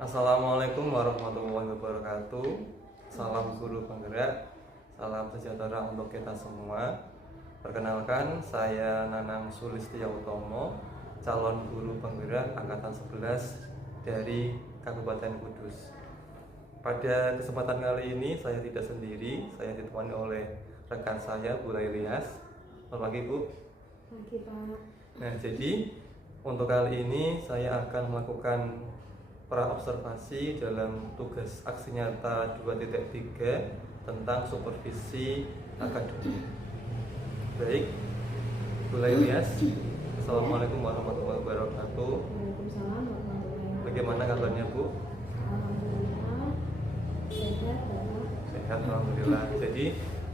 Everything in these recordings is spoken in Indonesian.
Assalamualaikum warahmatullahi wabarakatuh. Salam guru penggerak, salam sejahtera untuk kita semua. Perkenalkan, saya Nanang Sulistiyautomo, calon guru penggerak angkatan 11 dari Kabupaten Kudus. Pada kesempatan kali ini saya tidak sendiri, saya ditemani oleh rekan saya, Bu Lailias. Selamat pagi, Bu. Pagi, Pak. Nah, jadi untuk kali ini saya akan melakukan praobservasi dalam tugas aksi nyata 2.3 tentang supervisi akademik. Baik, Bu Lailias. Assalamualaikum warahmatullahi wabarakatuh. Waalaikumsalam warahmatullahi wabarakatuh. Bagaimana kabarnya, Bu? Alhamdulillah sehat, Bapak. Sehat, alhamdulillah. Jadi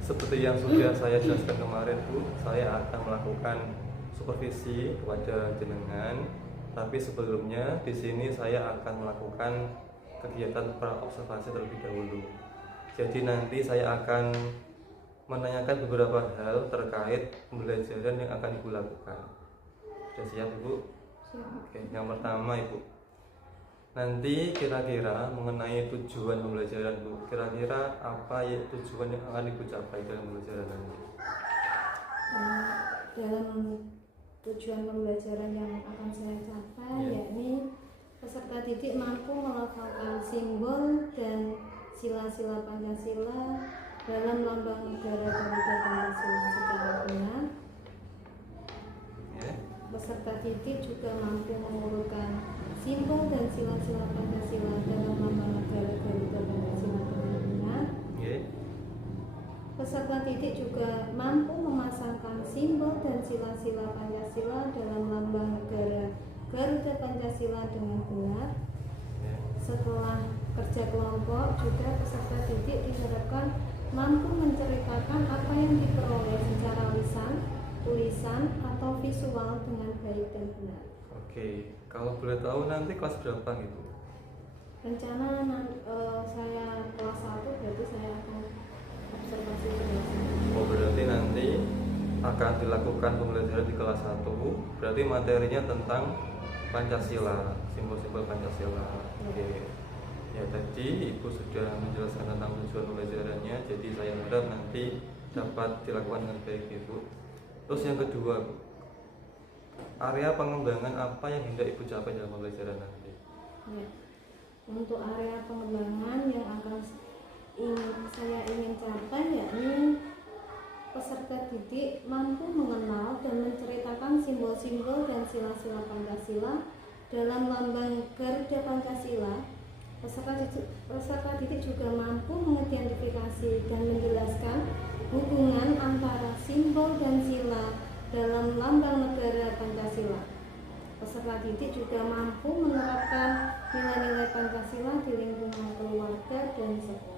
seperti yang sudah saya jelaskan kemarin, Bu, saya akan melakukan supervisi kepada jenengan. Tapi sebelumnya di sini saya akan melakukan kegiatan praobservasi terlebih dahulu. Jadi nanti saya akan menanyakan beberapa hal terkait pembelajaran yang akan Ibu lakukan. Sudah siap, Ibu? Siap. Oke, yang pertama, Ibu. Nanti kira-kira mengenai tujuan pembelajaran, Bu. Kira-kira apa ya tujuan yang akan Ibu capai dalam pembelajaran nanti? Dalam tujuan pembelajaran yang akan saya capai, yakni peserta didik mampu melafalkan simbol dan sila-sila Pancasila dalam lambang negara Garuda Pancasila secara benar. Peserta didik juga mampu mengurutkan simbol dan sila-sila Pancasila dalam lambang negara Garuda Pancasila dengan benar. Peserta didik juga mampu memasangkan simbol dan sila-sila Pancasila dalam lambang negara Garuda Pancasila dengan benar. Setelah kerja kelompok, juga peserta didik diharapkan mampu menceritakan apa yang diperoleh secara lisan, tulisan, atau visual dengan baik dan benar. Oke, kalau boleh tahu nanti kelas berapa gitu? Rencana saya kelas 1, berarti saya akan observasi kelas 1. Oh, berarti nanti akan dilakukan pembelajaran di kelas 1. Berarti materinya tentang Pancasila, simbol-simbol Pancasila. Oke. Ya, tadi Ibu sudah menjelaskan tentang tujuan pembelajarannya, jadi saya harap nanti dapat dilakukan dengan baik, Ibu. Terus yang kedua, Bu, area pengembangan apa yang hendak Ibu capai dalam pembelajaran nanti? Ya. Untuk area pengembangan yang akan saya ingin capai, yakni peserta didik mampu mengenal dan menceritakan simbol-simbol dan sila-sila Pancasila dalam lambang Garuda Pancasila. Peserta didik juga mampu mengidentifikasi dan menjelaskan hubungan antara simbol dan sila dalam lambang negara Pancasila. Peserta didik juga mampu menerapkan nilai-nilai Pancasila di lingkungan keluarga dan sekolah.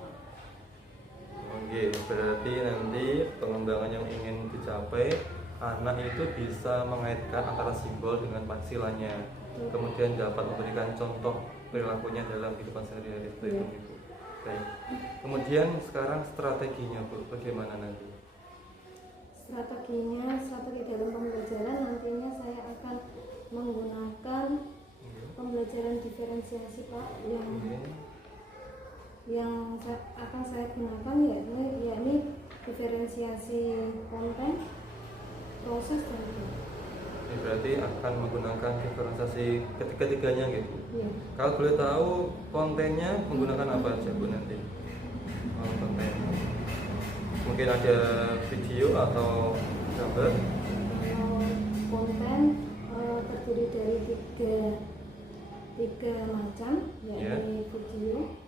Oke, berarti nanti pengembangan yang ingin dicapai, anak itu bisa mengaitkan antara simbol dengan Pancasilanya, kemudian dapat memberikan contoh perilakunya dalam kehidupan sehari-hari seperti itu. Baik. Kemudian sekarang strateginya, Bu, bagaimana nanti? Strategi dalam pembelajaran nantinya saya akan menggunakan pembelajaran diferensiasi, Pak, yang akan saya gunakan yakni diferensiasi konten, proses, dan metode. Ini berarti akan menggunakan diferensiasi ketiga-tiganya gitu. Ya. Kalau boleh tahu kontennya menggunakan apa aja, Bu, nanti? Konten mungkin ada video atau gambar? Konten terdiri dari tiga macam, yakni video,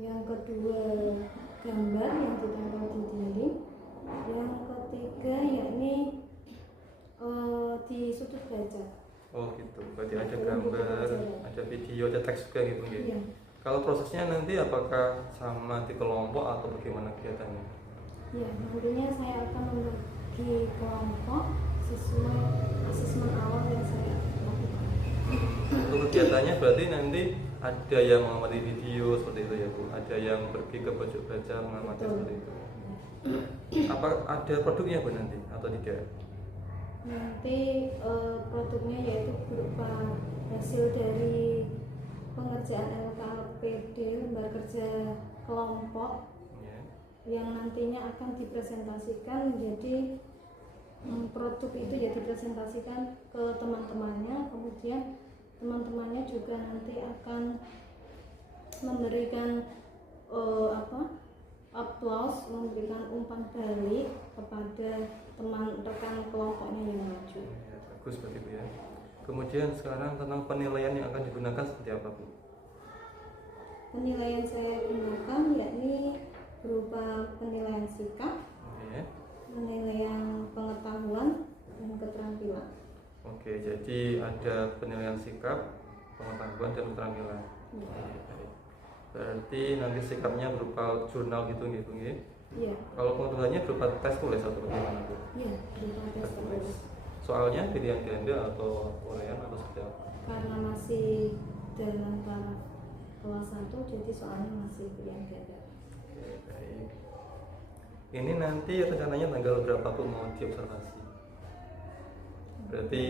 yang kedua gambar yang ditempel di dinding, yang ketiga yakni di sudut baca. Oh gitu, berarti ada gambar, ada video, ada teks juga gitu ya. Iya. Kalau prosesnya nanti apakah sama di kelompok atau bagaimana kegiatannya? Ya, nantinya saya akan membagi kelompok sesuai asesmen awal yang saya lakukan. Untuk kegiatannya berarti nanti ada yang mengamati video seperti itu ya, Bu. Ada yang pergi ke pojok baca mengamati seperti itu. Apa ada produknya, Bu, nanti atau tidak? Nanti produknya yaitu berupa hasil dari pengerjaan LKPD, lembar kerja kelompok Ya. yang nantinya akan dipresentasikan menjadi produk itu ya dipresentasikan ke teman-temannya, kemudian teman-temannya juga nanti akan memberikan aplaus, memberikan umpan balik kepada teman rekan kelompoknya yang maju. Ya, bagus begitu ya. Kemudian sekarang tentang penilaian yang akan digunakan seperti apa, Bu? Penilaian saya gunakan yakni berupa penilaian sikap, Oke. penilaian pengetahuan dan keterampilan. Oke, jadi ada penilaian sikap, pengetahuan dan keterampilan. Baik. Berarti nanti sikapnya berupa jurnal gitu gitu ya. Iya, Kalau pengetahuannya berupa tes tulis atau bagaimana, Bu? iya, berupa tes tulis. Soalnya pilihan ganda atau uraian atau seperti apa? Karena masih dalam taraf kelas 1, jadi soalnya masih pilihan ganda. Oke, baik. Ini nanti rencananya tanggal berapa, Bu, mau diobservasi? Berarti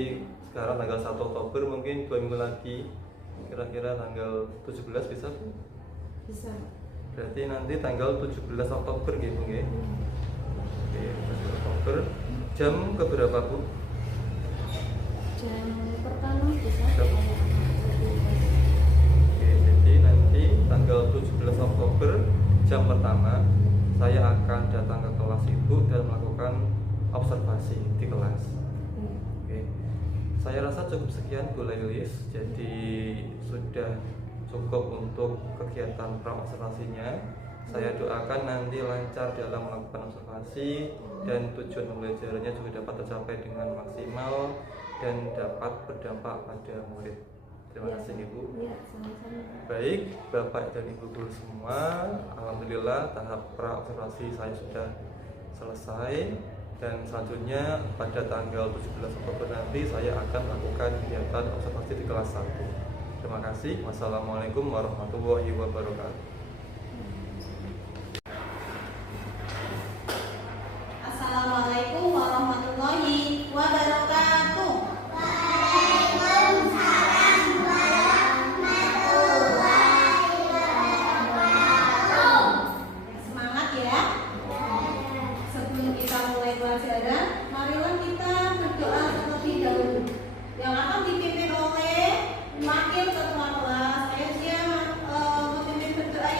sekarang tanggal 1 Oktober, mungkin 2 minggu lagi, kira-kira tanggal 17 bisa, Bu? Bisa. Berarti nanti tanggal 17 Oktober gitu ya. Oke, 17 Oktober. Jam keberapa, Bu? Jam pertama bisa. Jam. Oke, jadi nanti tanggal 17 Oktober jam pertama saya akan datang ke kelas Ibu dan melakukan observasi di kelas. Oke. Saya rasa cukup sekian, Bu Lailis. Jadi sudah cukup untuk kegiatan pra-observasinya. Saya doakan nanti lancar dalam melakukan observasi dan tujuan pembelajarannya juga dapat tercapai dengan maksimal dan dapat berdampak pada murid. Terima kasih, Ibu. Iya, sama-sama. Baik, Bapak dan Ibu guru semua, alhamdulillah tahap pra-observasi saya sudah selesai dan selanjutnya pada tanggal 17 Oktober nanti saya akan melakukan kegiatan observasi di kelas 1. Terima kasih. Wassalamualaikum warahmatullahi wabarakatuh. Assalamualaikum warahmatullahi wabarakatuh. Semangat ya. Sebelum kita mulai pelajaran, marilah kita berdoa terlebih dahulu. Yang akan dipimpin oleh wakil ketua kelas. Saya siap memimpin berdoa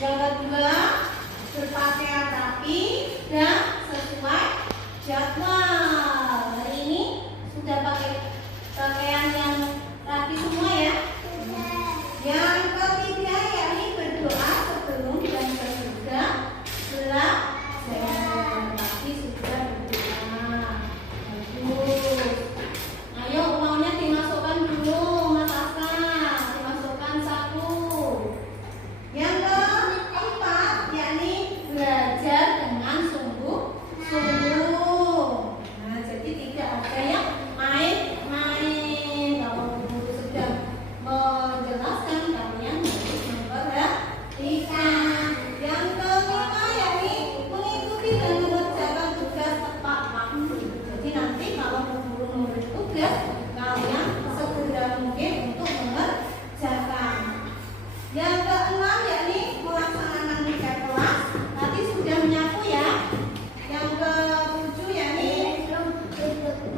Yang kedua, berpakaian rapi dan sesuai jadwal. Hari ini sudah pakai pakaian yang rapi semua ya. Yang ketiga yakni berdoa sebelum dan sesudah. Setelah tapi sudah berdoa. Bagus. Ayo uangnya dimasukkan dulu, Mas Aska. Dimasukkan 1. Yang keempat yakni belajar dengan sungguh-sungguh. Nah, jadi tidak ada yang main-main. Kalau guru sudah menjelaskan, kalian harus memperhatikan. Yang kelima yakni mengikuti dan mengerjakan tugas tepat waktu. Jadi nanti kalau guru memberi tugas, kalian segera mungkin untuk mengerjakan. Yang keenam yakni melaksanakan tiga kelas. Tadi sudah menyapu ya. Yang ketujuh yakni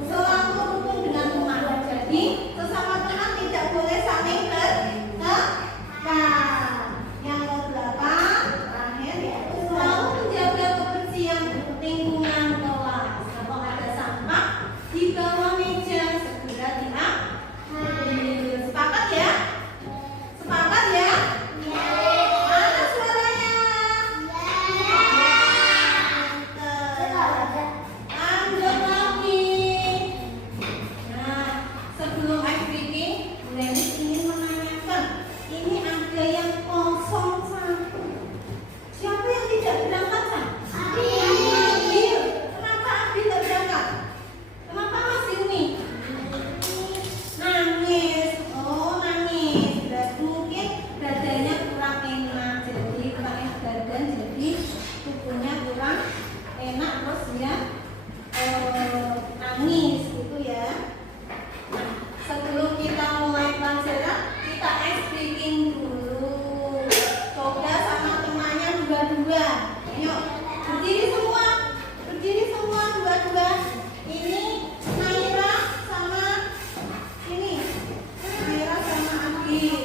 selalu rukun dengan teman. Jadi sesama teman tidak boleh saling tertekan. Yang kedelapan terakhir yaitu selalu menjaga kebersihan lingkungan kelas. Kalau ada sampah di bawah meja segera diambil. Sepakat ya? Sepakat ya? Mana suaranya? Lanjut lagi. Nah, sebelum ice breaking, Lenis ingin menanyakan, ini ada yang kosong 1. Siapa yang tidak berangkat, San? Abil. Kenapa Abil tidak berangkat? Kenapa masih ini? Nangis. Oh, nangis. Berarti mungkin badannya kurang enak. Jadi kurang enak badan, jadi tubuhnya kurang enak, terus dia nangis gitu ya. Nah, sebelum kita mulai pelajaran, kita ice breaking dulu. Coba sama temannya dua-dua. Ayo, berdiri semua. Berdiri semua dua-dua. Ini Naira sama ini. Naira sama Abi.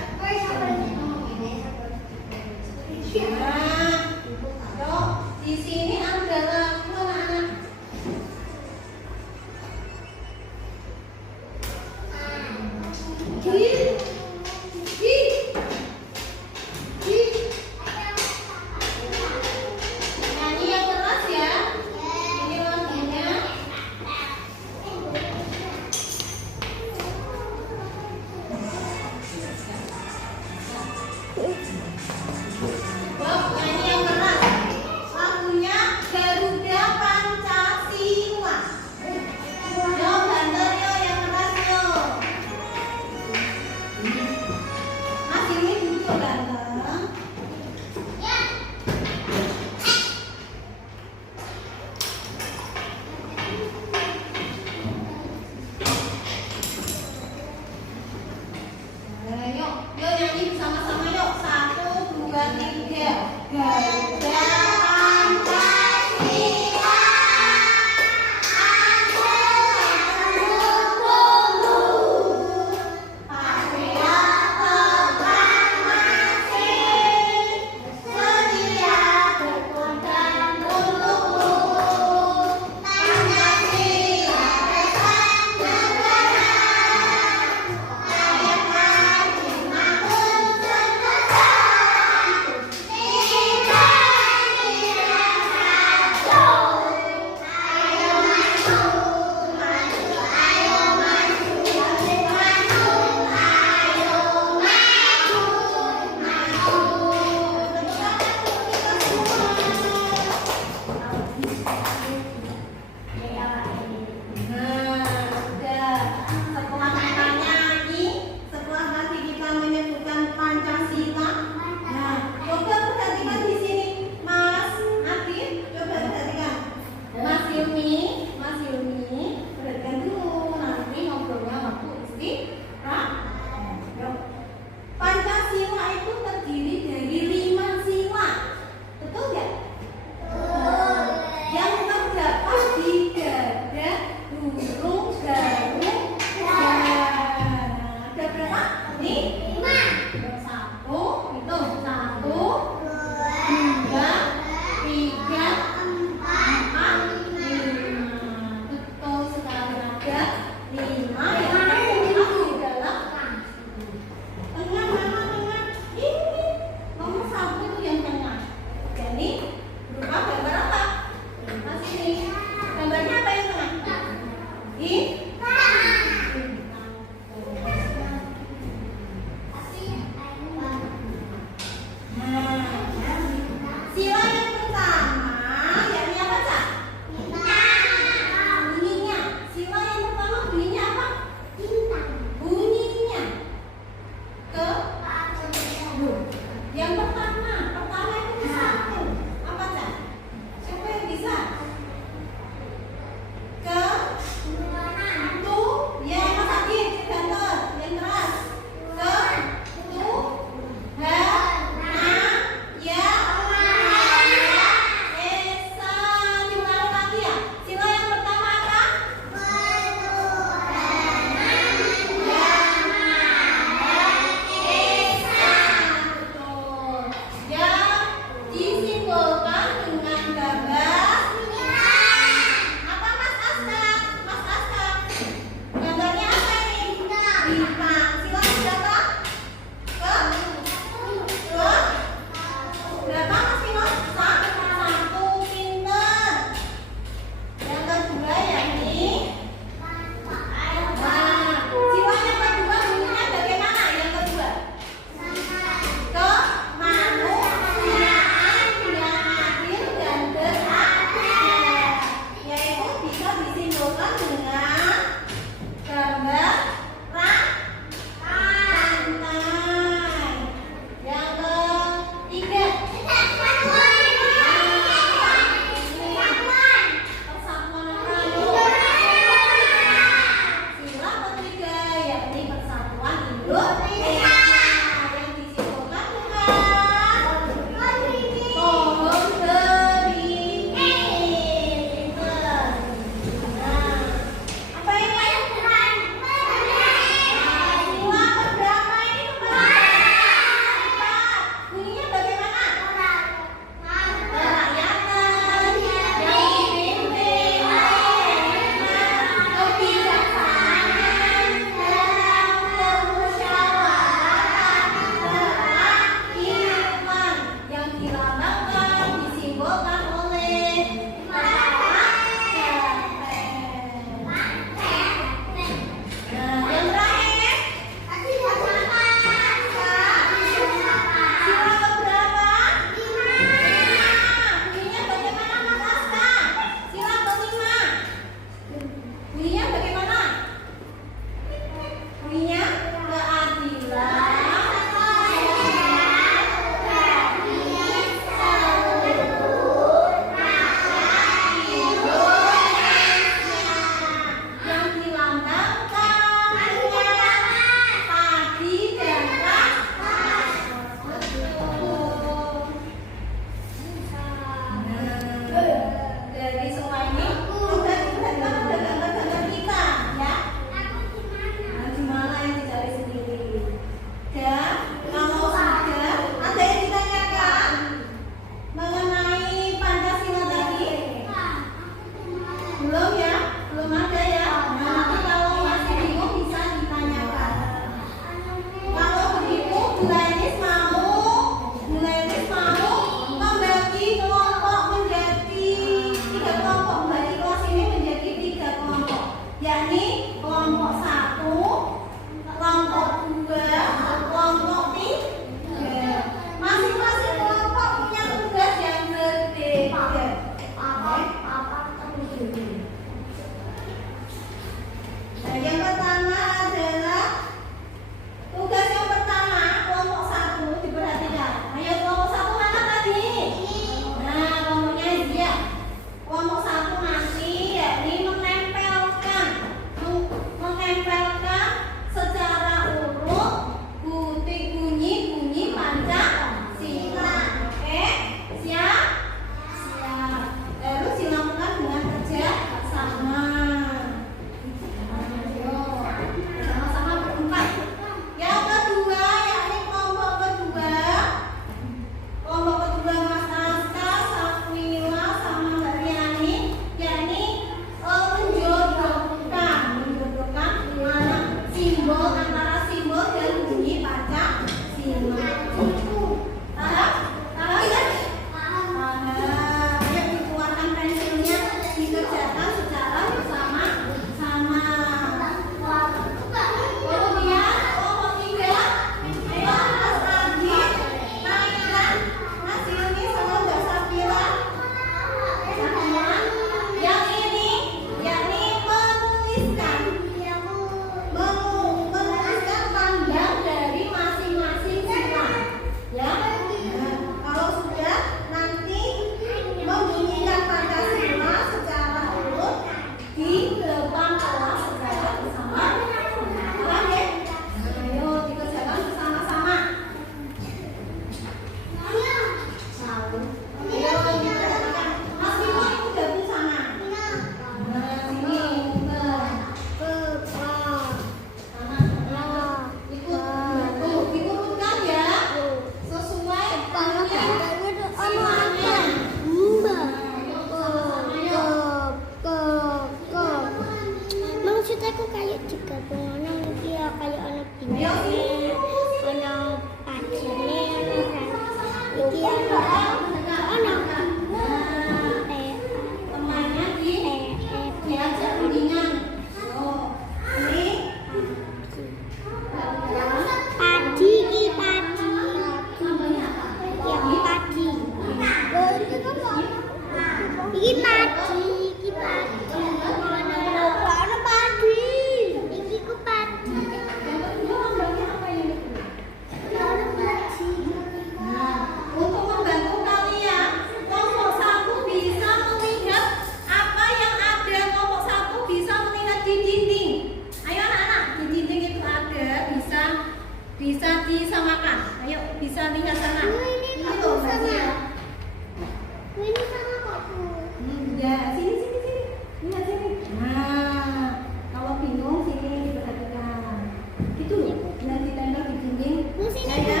bunda. Sini sini sini. Lihat sini. Nah, kalau bingung sini diperhatikan. Gitu loh. Biar ditempel di dinding. Ya.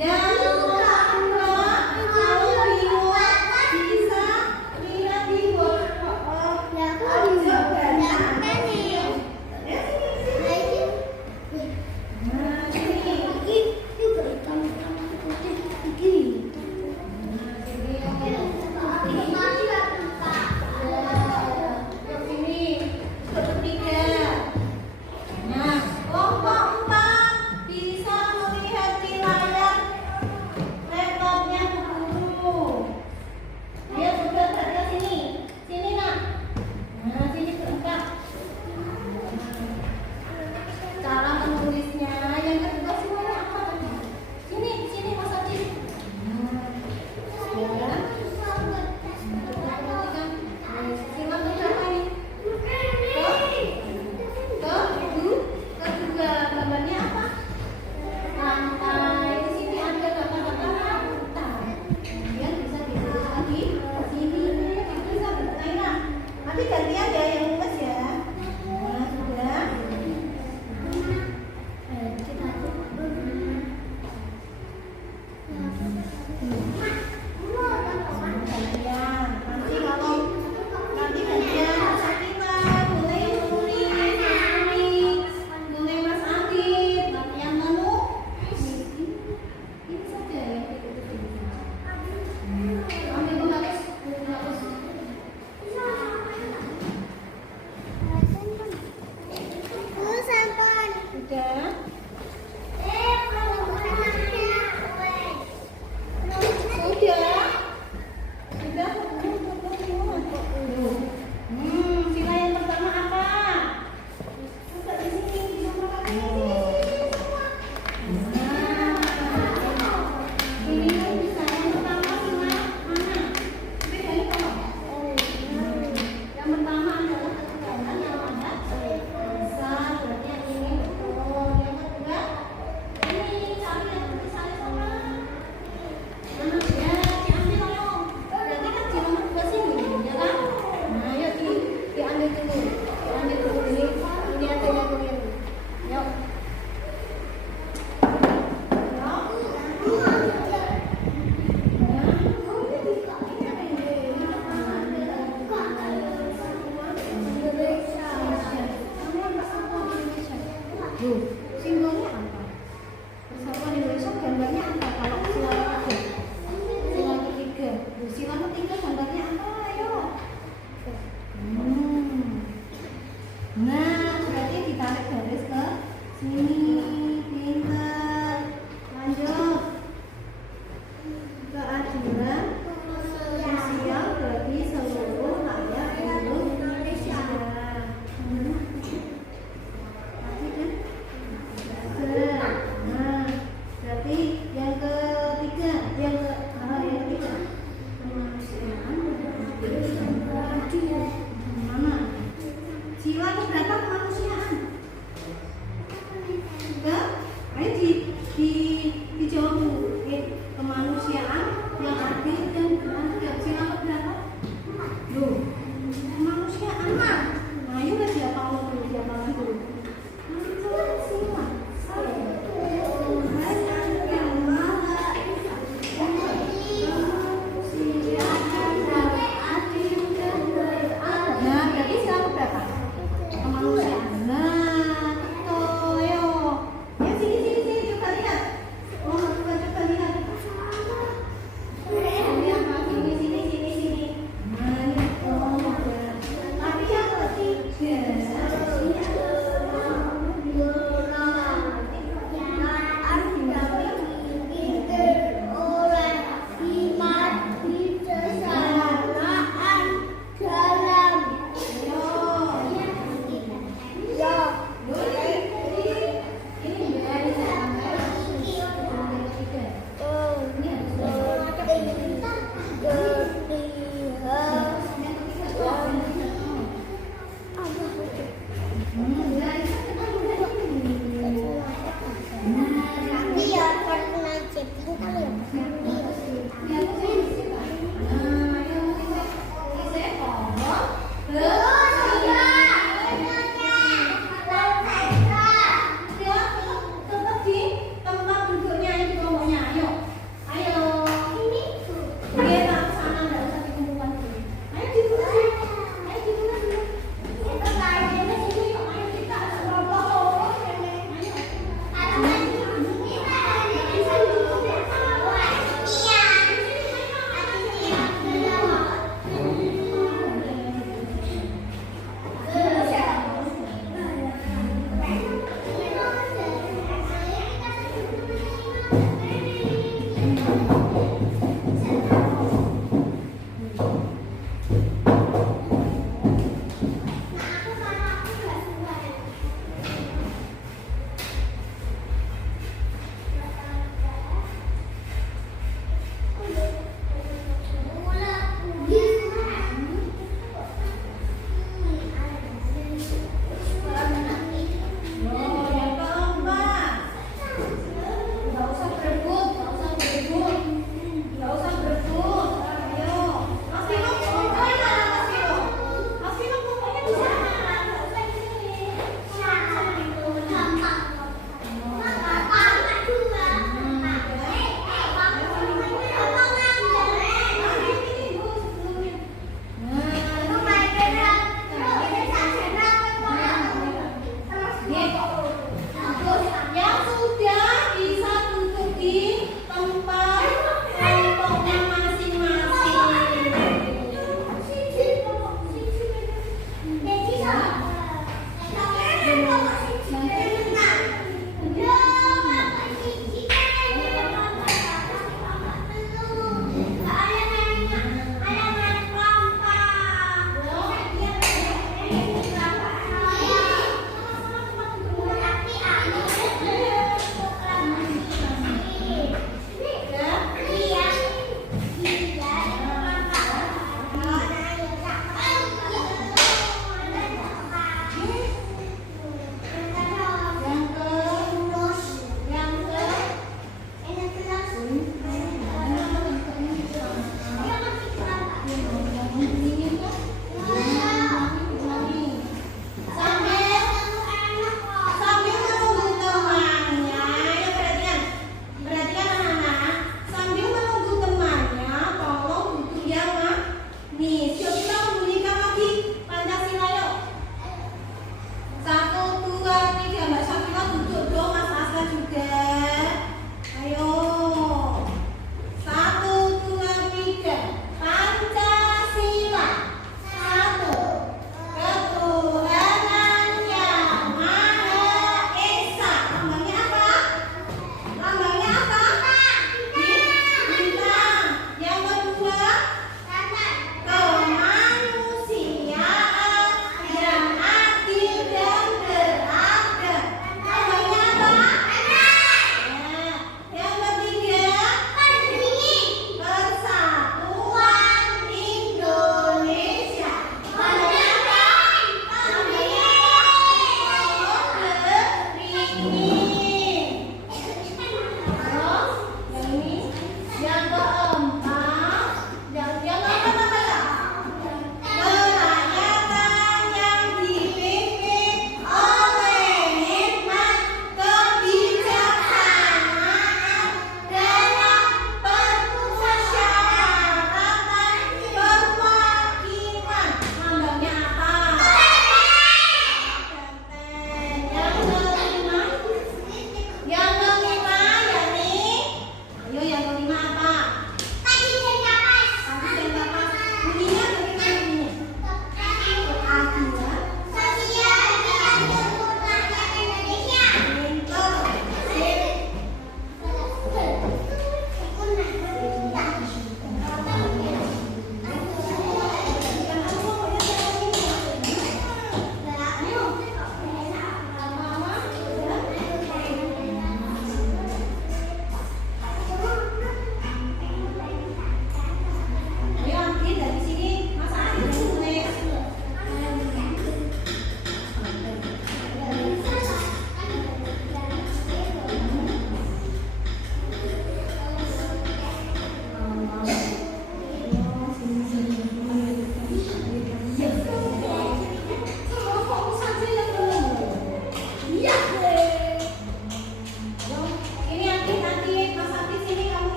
Ya. Kalau bingung bisa lihat di bawah. Cara menulisnya yang kedua semuanya apa tadi? Sini Mas Aji. Ya. Simak berapa nih? Kedua gambarnya apa? Lantai. Di sini ada gambar-gambar lantai. Kemudian bisa ditulis lagi sini. Bisa bertanya. Nanti gantian ya yang nulis ya. Nah, sudah. Sila yang pertama apa? Coba di sini di nomor ini. Ini kan bisa yang pertama sila mana? Bedanya apa? Yang pertama adalah ketegangan yang ada bisa berarti yang ini betul. Yang kedua ini cari yang tulisannya sama. Ya diambil ayo. Berarti kan di nomor 2 sini, ya kan? Nah, ayo diambil dulu ini ada yang kuning. Yuk. Simbolnya apa? Persatuan Indonesia gambarnya apa? Kalau sila ketiga. Sila ketiga gambarnya apa? Ayo. Nah, berarti ditarik garis ke sini. Pintar. Lanjut. Keadilan sosial bagi seluruh rakyat Indonesia. Nah, berarti yang ketiga, yang ketiga kemanusiaan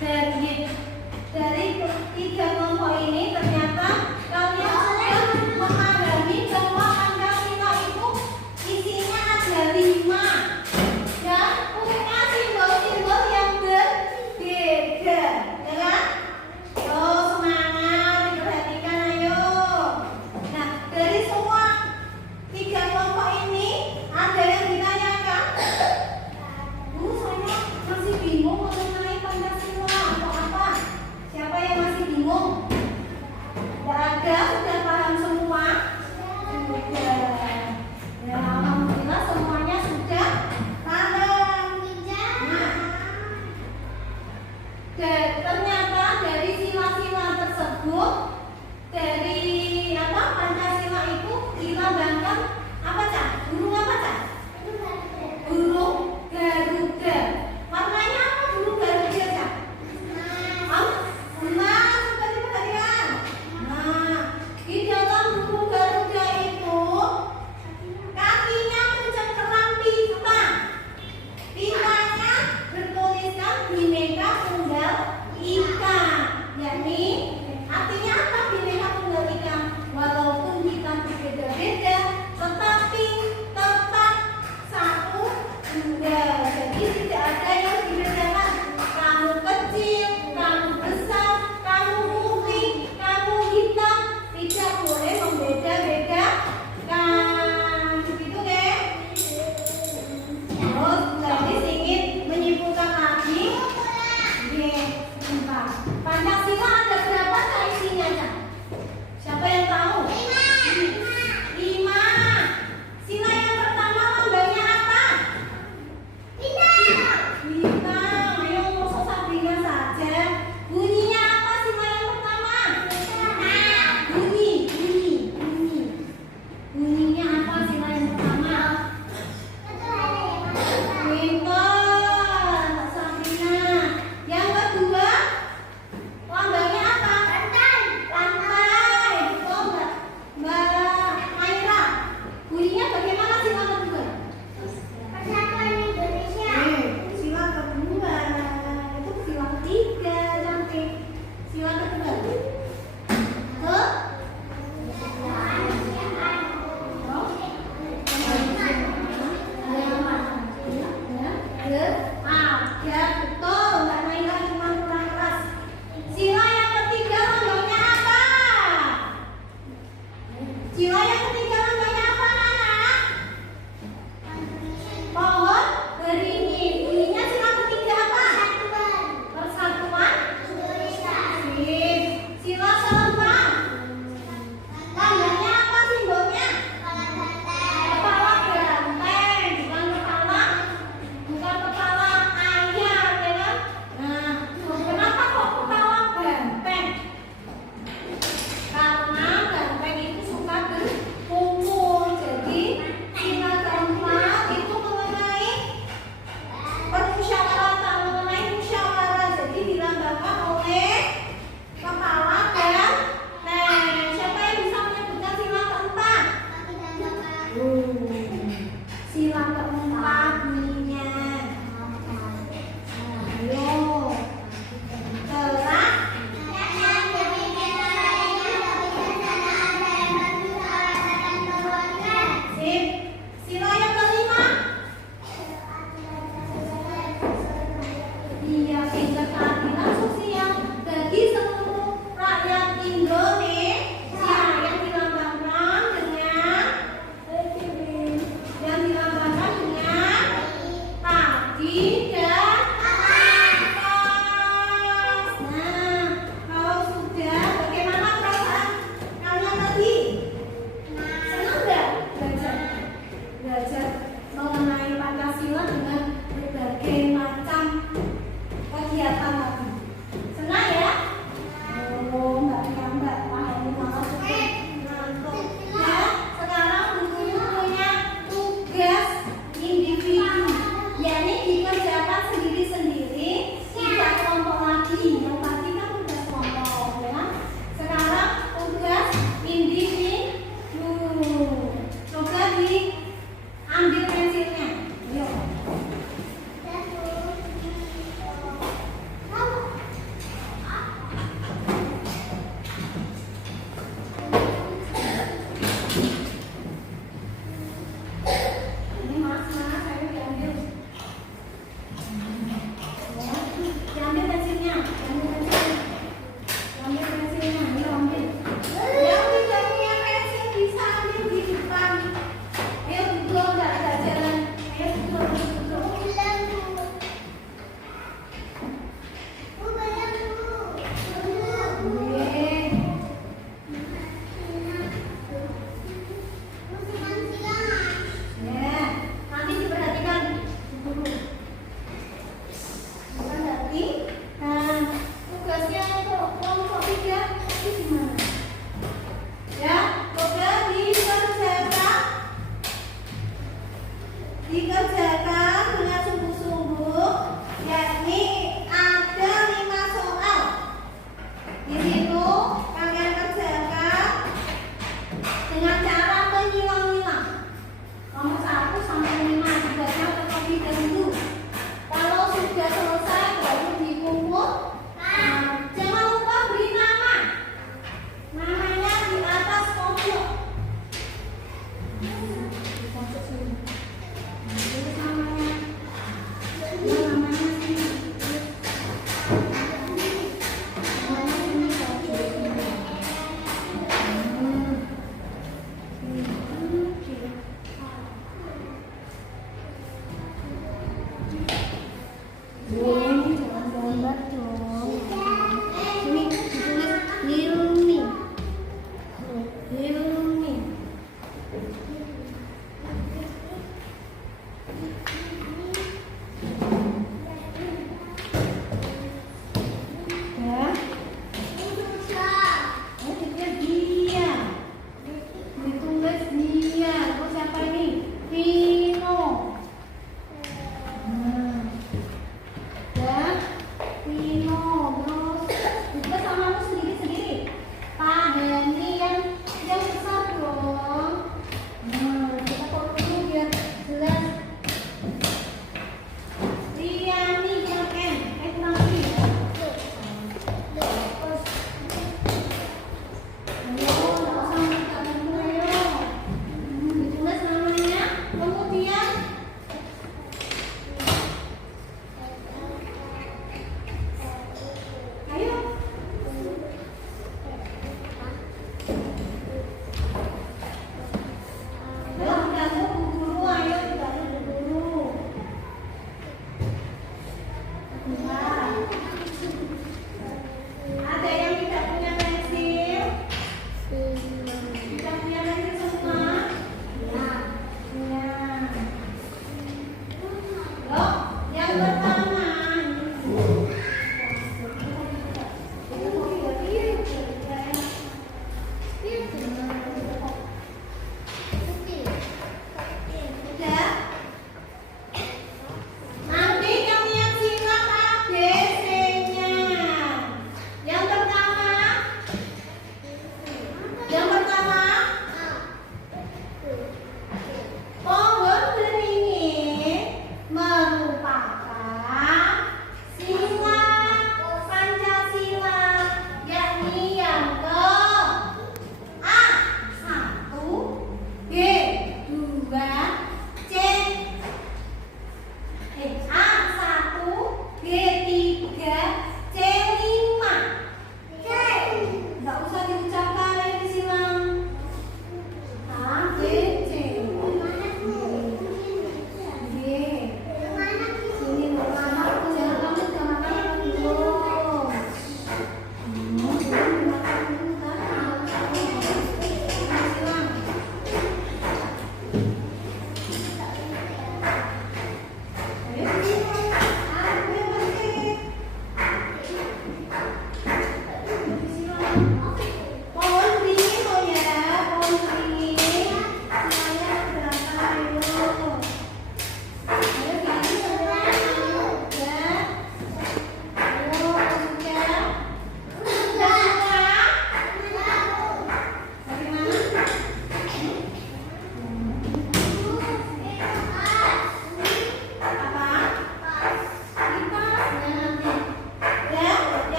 Dari tiga kelompok ini ternyata kalian sudah memahami bahwa Pancasila itu isinya ada 5 dan punya simbol-simbol yang berbeda, ya kan? Yo, semangat, diperhatikan ayo. Nah, dari semua tiga kelompok ini ada yang ditanyakan? Saya masih bingung mengenai Pancasila atau apa? Siapa yang masih bingung? Tidak ada, sudah paham semua? Sudah. Ya, alhamdulillah semuanya sudah paham. Nah, ternyata dari sila-sila tersebut, dari apa Pancasila itu dilambangkan apa Cak? Burung apa Cak? Burung Garuda. Warnanya apa burung Garuda Cak? Emas, sudah diperhatikan. Nah, di dalam burung Garuda itu kakinya mencengkeram pita. Pitanya bertuliskan Bhinneka Tunggal Ika, yakni artinya apa Bhinneka Tunggal Ika? Walaupun kita berbeda-beda, Jangan gambar dong. Sini ditulis Yumi. Yumi.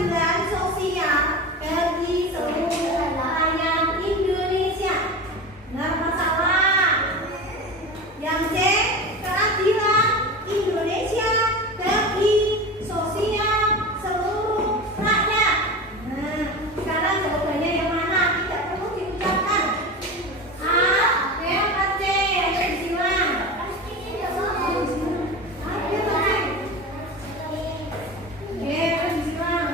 keadilan sosial bagi seluruh rakyat Indonesia. Benar apa salah? Yang C, keadilan Indonesia bagi sosial seluruh rakyat. Nah, sekarang jawabannya yang mana? Tidak perlu diucapkan. A, B, apa C? Ayo disilang. A, B, apa C? B, ayo disilang.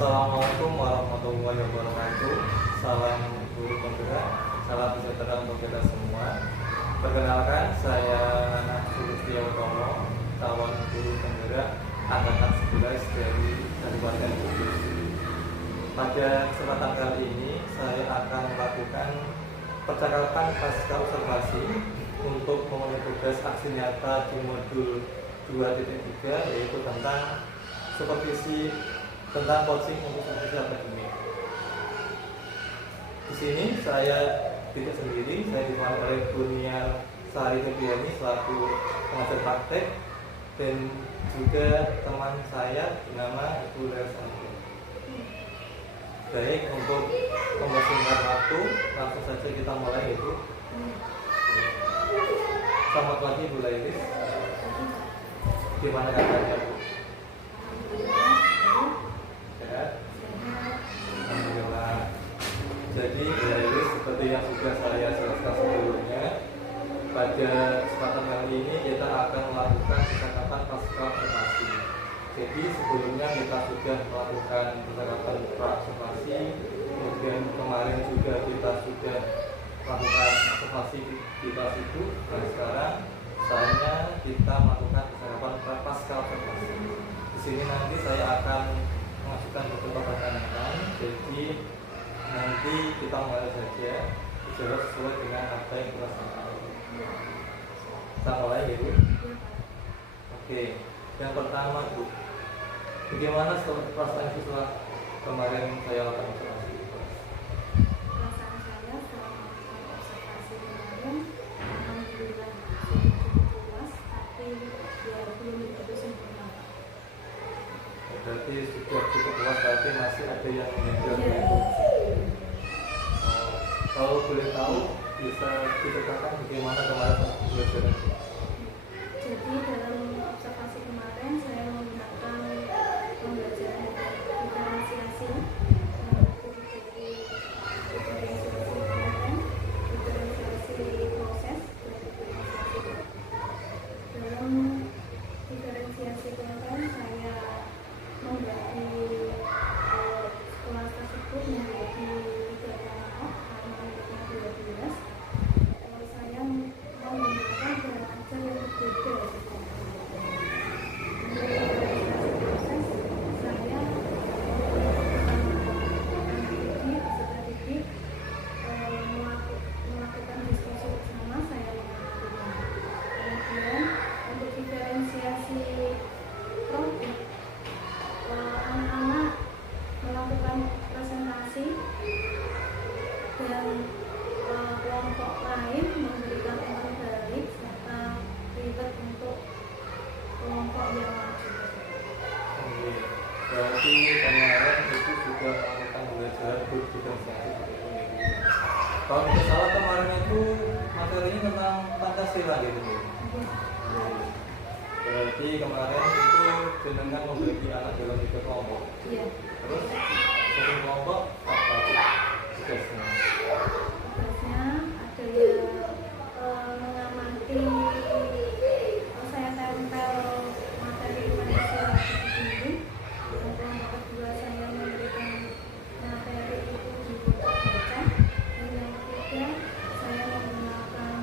Assalamualaikum warahmatullahi wabarakatuh. Salam guru penggerak, salam sejahtera untuk kita semua. Perkenalkan, saya Nana Sulistya Utomo, calon guru penggerak angkatan 11 dari Kabupaten Kudus. Pada kesempatan kali ini, saya akan melakukan percakapan pasca observasi untuk memenuhi tugas aksi nyata di modul 2.3, yaitu tentang supervisi tentang coaching untuk supervisi akademik. Di sini saya tidak sendiri, saya ditemani oleh Kurnia Sari Febriani selaku pengajar praktek dan juga teman saya bernama Ibu Lersani. Baik, untuk mempersingkat waktu, langsung saja kita mulai, Ibu. Selamat pagi, Bu Lairis. Gimana kabarnya, Bu? Sehat? Alhamdulillah. Jadi, Bu Lairis, seperti yang sudah saya jelaskan sebelumnya, pada kesempatan kali ini kita akan melakukan percakapan pasca observasi. Jadi sebelumnya kita sudah melakukan percakapan pra-observasi, kemudian kemarin juga kita sudah melakukan observasi di kelas itu, dan sekarang saatnya kita melakukan percakapan pasca observasi. Di sini nanti saya akan mengajukan beberapa pertanyaan, jadi nanti kita mulai saja dijawab sesuai dengan apa yang kita sampaikan. Kita mulai ya, Bu. Oke, yang pertama, Bu, bagaimana perasaan setelah kemarin saya lakukan observasi? Perasaan saya setelah melakukan observasi kemarin, alhamdulillah cukup puas, tapi ya belum begitu sempurna. Berarti sudah cukup puas, tapi masih ada yang mengejar. Ya. Kalau boleh tahu, bisa diceritakan bagaimana kemarin pembelajaran? Jadi dalam observasi kemarin saya menggunakan pembelajaran diferensiasi diferensiasi proses dan diferensiasi. Dalam diferensiasi kemarin saya membagi kelas tersebut menjadi 3 kelompok karena muridnya 12. Saya menggunakan cara ajar yang berbeda. Saya melakukan diskusi bersama, saya mengaturnya. Kemudian untuk diferensiasi produk, anak-anak melakukan presentasi dan kelompok lain memberikan umpan balik serta ribet untuk kelompok yang maju. Berarti kemarin itu juga melakukan pembelajaran diferensiasi. Kalau tidak salah kemarin itu materinya tentang Pancasila gitu, Bu. Berarti kemarin itu jenengan membagi anak dalam 3 kelompok. Iya. Terus satu kelompok apa tugasnya? Tugasnya ada yang mengamati, saya tempel materi Indonesia di sini. Yang kelompok kedua saya memberikan materi itu di kotak baca. Dan yang ketiga saya menggunakan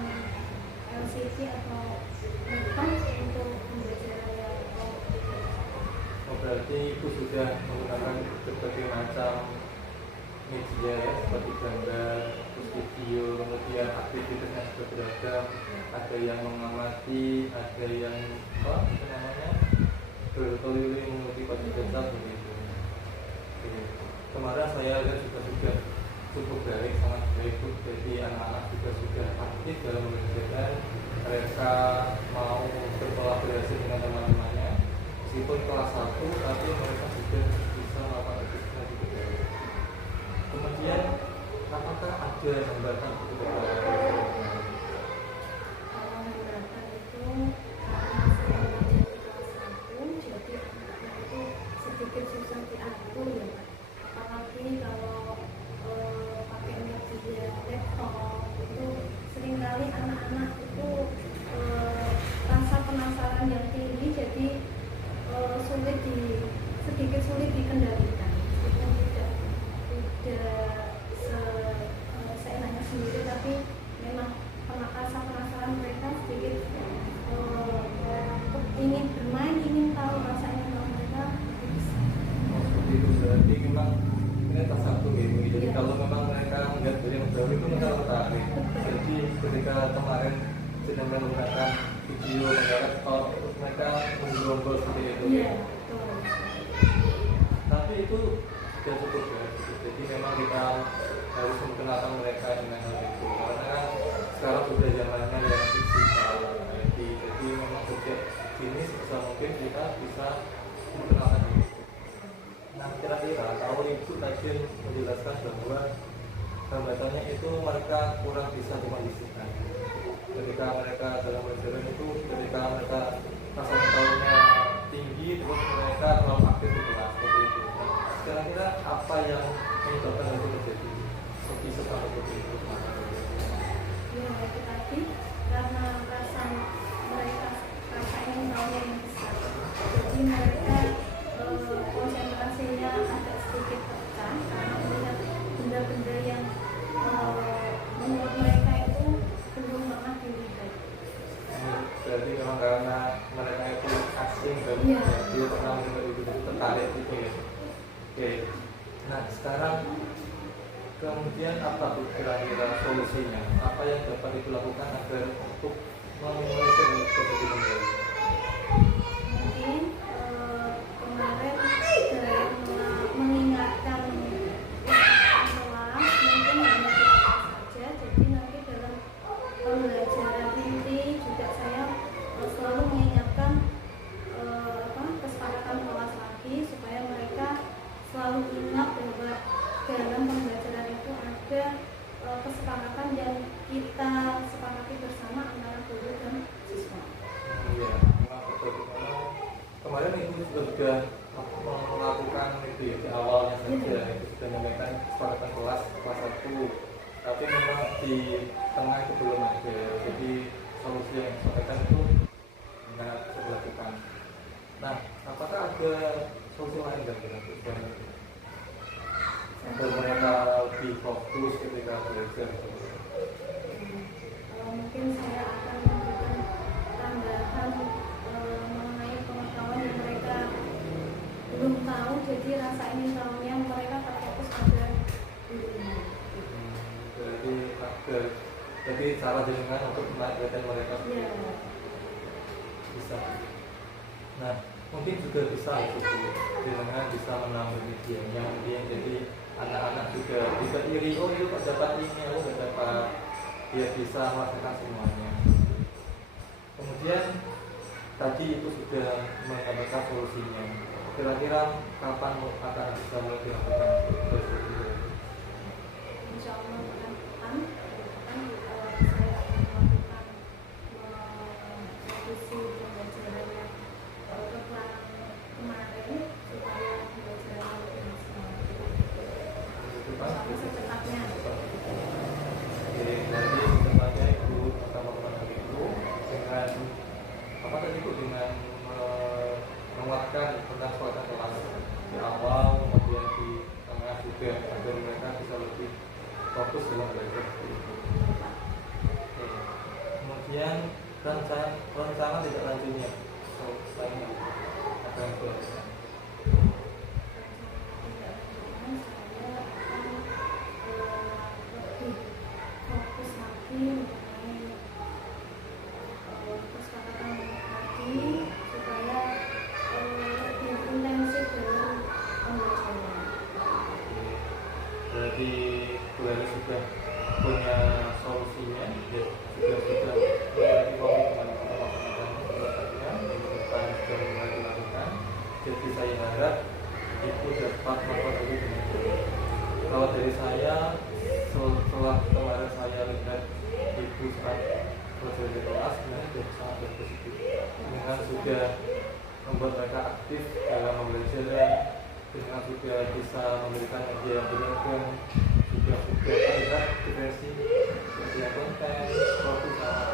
LCD atau laptop untuk pembelajaran yang kelompok ketiga. Oh, berarti Ibu sudah menggunakan berbagai macam media ya, seperti gambar, terus video, kemudian aktivitasnya sudah beragam. Ada yang mengamati, ada yang apa itu namanya berkeliling mengikuti baca begitu. Oke. Kemarin saya lihat juga sudah cukup baik, sangat baik, Bu. Jadi anak-anak juga sudah aktif dalam mengerjakan. Mereka mau berkolaborasi dengan teman-temannya. Meskipun kelas 1, tapi mereka juga bisa melakukan aktivitas di dalam. Kemudian, apakah ada hambatan itu Hambatan itu karena saya belajar di kelas 1, jadi anak-anak itu sedikit susah diatur ya, apalagi kalau pakai media laptop itu seringkali anak-anak itu rasa penasaran yang tinggi, jadi sedikit sulit dikendalikan. tapi memang rasa penasaran mereka sedikit ingin bermain, ingin tahu rasanya kalau mereka bisa. Seperti itu berarti memang ini tak satu gitu. Jadi kalau memang mereka nggak dari yang jauh itu mereka tertarik. Jadi ketika kemarin sedang menggunakan video menggarap kalau mereka menggerombol seperti itu. Iya, betul. Tapi itu sudah cukup ya. Jadi memang kita harus memperkenalkan mereka dengan hal itu. Karena kan sekarang sudah zamannya yang digital, jadi memang sejak ini sebisa mungkin kita bisa memperkenalkan itu. Nah kira-kira kalau ibu tadi menjelaskan bahwa hambatannya itu mereka kurang bisa dikondisikan. Ketika mereka dalam pelajaran itu, ketika mereka rasa tahunya tinggi, terus mereka terlalu aktif di kelas seperti itu. Nah, kira-kira apa yang menyebabkan hal itu terjadi? Seperti seperti itu. Ya, itu tadi karena rasa mereka rasa ingin tahu yang besar. Jadi mereka konsentrasinya agak sedikit pecah karena melihat benda-benda yang menurut mereka itu belum pernah dilihat. Berarti memang karena mereka itu asing dan dia pernah melihat itu jadi tertarik gitu ya. Oke. Nah sekarang kemudian apa tuh kira-kira solusinya? Apa yang dapat dilakukan agar untuk memulihkan seperti ini? Mungkin kemarin saya mengingatkan kelas mungkin hanya saja. Jadi nanti dalam pembelajaran inti juga saya selalu mengingatkan kesepakatan kelas lagi supaya mereka selalu ingat bahwa dalam pembelajaran itu ada kesepakatan yang kita sepakati bersama antara guru dan siswa. Iya, memang betul. Kemarin ibu sudah melakukan itu ya di awalnya saja, itu sudah menyampaikan kesepakatan kelas 1, tapi memang di tengah itu belum ada. Jadi solusi yang disampaikan itu tidak bisa dilakukan. Nah, apakah ada solusi lain nggak kira-kira agar mereka lebih fokus ketika belajar? Mungkin saya akan memberikan tambahan mengenai pengetahuan yang mereka belum tahu, jadi rasa ingin tahunya mereka terfokus pada dirinya. Jadi cara dengan untuk menaikkan mereka bisa. Nah, mungkin juga bisa itu dengan bisa menambah media yang jadi anak-anak juga bisa iri, oh itu dapat ini, aku nggak dapat. Dia bisa melakukan semuanya. Kemudian tadi itu sudah menyampaikan solusinya. Kira-kira kapan akan bisa mulai dilakukan? Insya Allah akan saya akan melakukan revisi pembelajarannya ke plan kemarin supaya pembelajaran lebih maksimal. Secepatnya. Oke, jadi secepatnya ibu teman-teman itu dengan apa tadi ibu dengan menguatkan tentang suatu kelas di awal, kemudian di tengah juga agar mereka bisa lebih fokus dalam belajar. Oke. Kemudian rencana tidak lanjutnya, selain itu apa yang dilakukan? Berarti Bu Heri sudah punya solusinya, ya, sudah memiliki komitmen untuk melakukan pelajarannya, minggu depan sudah mulai dilakukan. Jadi saya harap Ibu dapat melakukan itu dengan baik. Kalau dari saya, setelah kemarin saya lihat Ibu saat belajar di kelas, sebenarnya sudah sangat positif. Dengan sudah membuat mereka aktif dalam pembelajaran, dengan juga bisa memberikan media yang beragam, juga terlihat diversi media konten, fokus sama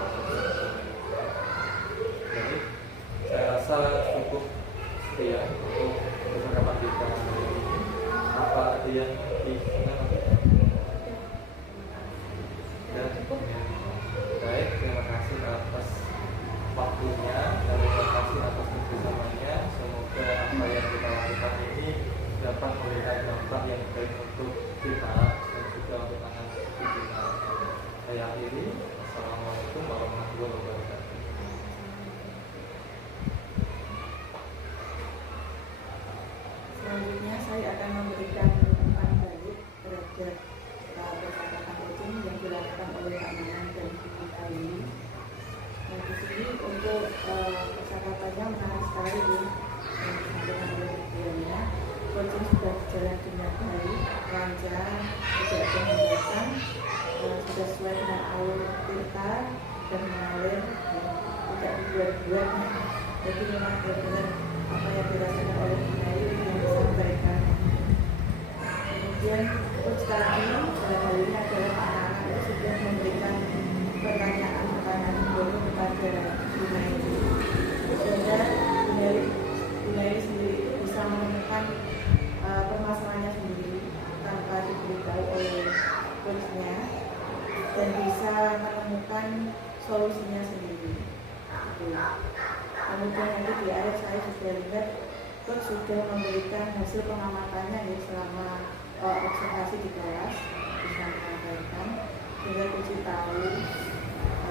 jadi saya rasa cukup sekian untuk percakapan kita hari ini. Apa ada yang disampaikan? lakukan ini dapat memberikan dampak yang baik untuk kita dan juga untuk anak cucu kita. Saya akhiri. Assalamualaikum warahmatullahi wabarakatuh. Selanjutnya saya akan memberikan umpan balik terhadap percakapan coaching yang dilakukan oleh Pak Nanang dan Ibu Aini. Nah, di sini untuk percakapannya menarik sekali yang disampaikan oleh keduanya. Coaching sudah berjalan dengan baik, lancar, tidak ada hambatan, sudah sesuai dengan alur cerita dan mengalir, tidak dibuat-buat. Jadi memang benar-benar apa yang dirasakan oleh Aini yang disampaikan. Kemudian coach tadi dalam hal ini adalah Pak Nanang itu sudah memberikan pertanyaan-pertanyaan baru kepada Bu Naili, sehingga Bu Naili sendiri bisa menemukan permasalahannya sendiri tanpa diberitahu oleh coachnya dan bisa menemukan solusinya sendiri. Kemudian nanti di akhir saya sudah lihat coach sudah memberikan hasil pengamatannya ya, selama observasi di kelas, bisa menyampaikan sehingga coach tahu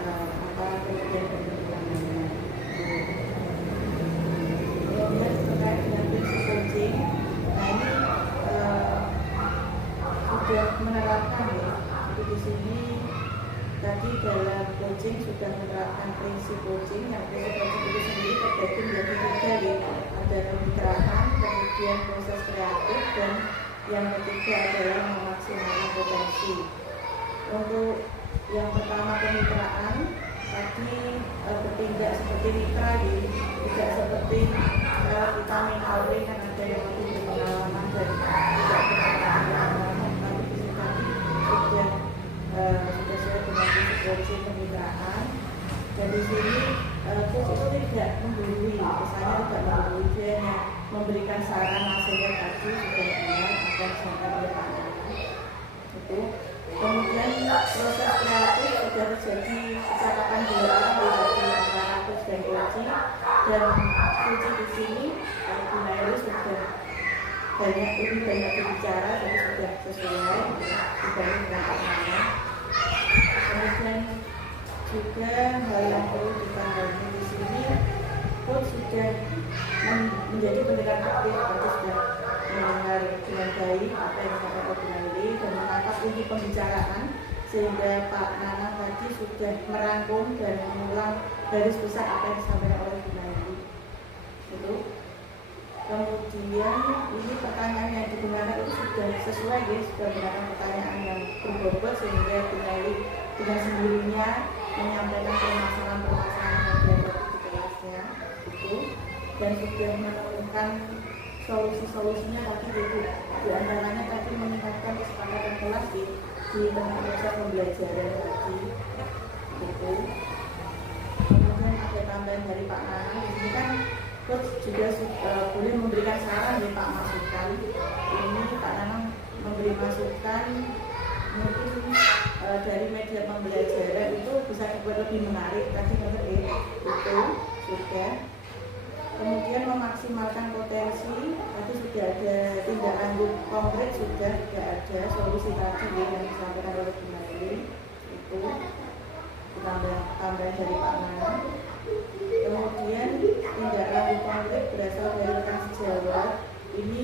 apa kemudian bentuk-bentuknya. Kemudian terkait dengan prinsip coaching, nah ini sudah menerapkan ya. Jadi di sini tadi dalam coaching sudah menerapkan prinsip coaching. Yang prinsip coaching itu sendiri terbagi menjadi 3 ya. Ada kemitraan, kemudian proses kreatif, dan yang ketiga adalah memaksimalkan potensi. Untuk yang pertama kemitraan, tadi bertindak seperti mitra gitu, tidak seperti kita minori kan ada yang lebih berpengalaman dan tidak berpengalaman, tapi di sini tadi sudah sesuai dengan prinsip coaching kemitraan. Dan di sini coach itu tidak menggurui, misalnya tidak menggurui, dia hanya memberikan saran nasihat tadi sudah benar akan disampaikan oleh Pak Nanang itu. Kemudian proses kreatif sudah terjadi percakapan dialog antara coach dan coach, dan coach di sini Bu Naili sudah lebih banyak berbicara, jadi sudah sesuai dibanding dengan Pak Nanang. Kemudian juga hal yang perlu ditambahkan di sini, coach sudah menjadi pendengar aktif, berarti sudah mendengar dengan baik apa yang disampaikan oleh Bu Naili dan menangkap inti pembicaraan, sehingga Pak Nanang tadi sudah merangkum dan mengulang garis besar apa yang disampaikan oleh Bu Naili. Itu. Kemudian ini pertanyaan yang digunakan itu sudah sesuai ya, sudah menggunakan pertanyaan yang berbobot sehingga Bu Naili dengan sendirinya menyampaikan permasalahan-permasalahan yang dihadapi di kelasnya itu, dan sudah menemukan solusi-solusinya tadi itu, di antaranya tadi meningkatkan kesepakatan kelas di tengah proses pembelajaran tadi itu. Kemudian ada tambahan dari Pak Nanang, di sini kan coach juga boleh memberikan saran ya Pak, masukan. Ini Pak Nanang memberi masukan mungkin dari media pembelajaran itu bisa dibuat lebih menarik tadi ngerti itu sudah. Kemudian memaksimalkan potensi, tadi sudah ada tindak lanjut konkret, sudah tidak ada solusi tadi ya, yang disampaikan oleh Bu Naili itu tambahan dari Pak Nanang. Kemudian tindak lanjut konkret berasal dari rekan sejawat, ini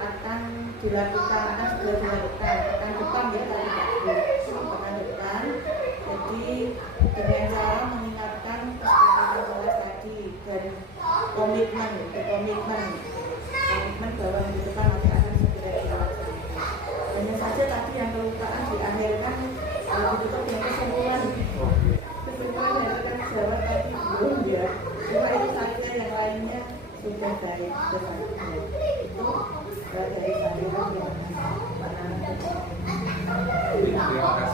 akan dilakukan, akan segera dilakukan pekan depan ya, pekan depan. Jadi dengan cara meningkatkan kesepakatan kelas tadi dan komitmen bahwa di depan masih akan segera dilaksanakan. Hanya saja tadi yang kelupaan diakhirkan ditutup dengan kesimpulan dari rekan sejawat tadi belum ya. Cuma itu saja, yang lainnya sudah baik. Itu dari saya yang Pak Nanang. Terima kasih.